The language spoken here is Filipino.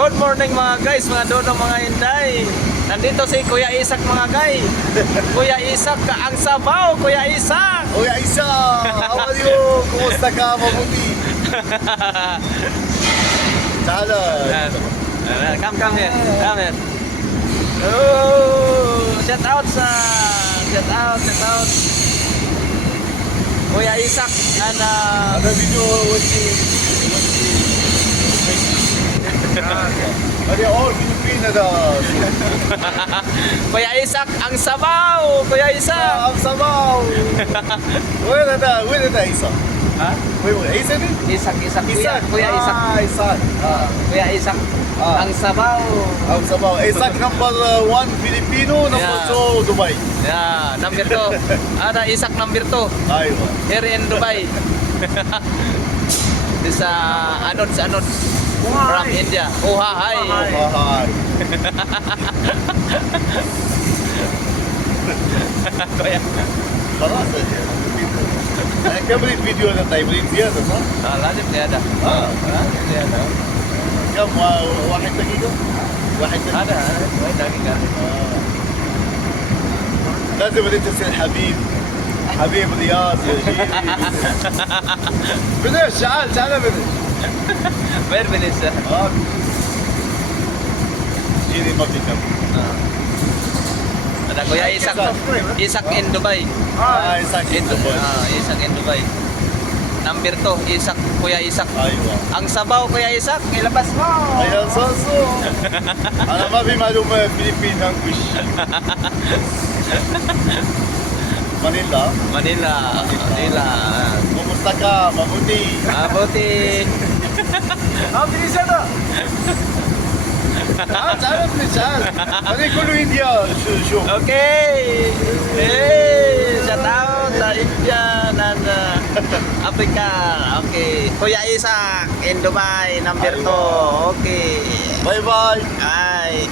Good morning mga guys, mga dodong, mga inday. Nandito si Kuya Isak mga guys. Kuya Isak, ang sabaw, Kuya Isak. Kuya Isa, how are you? Kumusta ka? Mabuti. Sana. Come here. Come here. Oh, shout out. Kuya Isak and Ada video Ada all Filipino ada. Kuya Isak, ang sabaw, Kuya Isak. Ang sabaw. Where ada Isa? Ha? Where Isa ni? Isak. Kuya Isak. Isak. Kuya Isak, ang sabaw. Ang sabaw. Isak number 1 Filipino, number Yeah. 2 Dubai. Yeah, number 2. Ada Isak number 2. Aywa. Here in Dubai. This Anod from India. Oh, hi. Hi. Kuya. خلاص يعني كم الفيديو هذا طيب زيادة صح؟ لازم زيادة. لازم زيادة. كم 1 دقيقة؟ 1 دقيقة؟ هذا 1 دقيقة. لازم انت تصير حبيب رياض يا جيلي. بنش تعال بنش. Where Venice? جيلي ما في كم. Ada Kuya Isak. Isak in Dubai. Isak in Dubai. Isak in Dubai. Number 2, Isak, Kuya Isak. ايوه. Ang sabaw, Kuya Isak, ilabas mo. ايوه صوصو. انا ما في معلومة فلبين لانجويج. مانيلا. Manila. Kumusta ka? Mabuti. Mabuti. bilis na. تعال بنش تعال. أنا كله إنديا شوف. Okay. Hey, shout out sa India and Africa. Okay. Kuya Isak in Dubai, number 2. Okay. باي باي. Ay.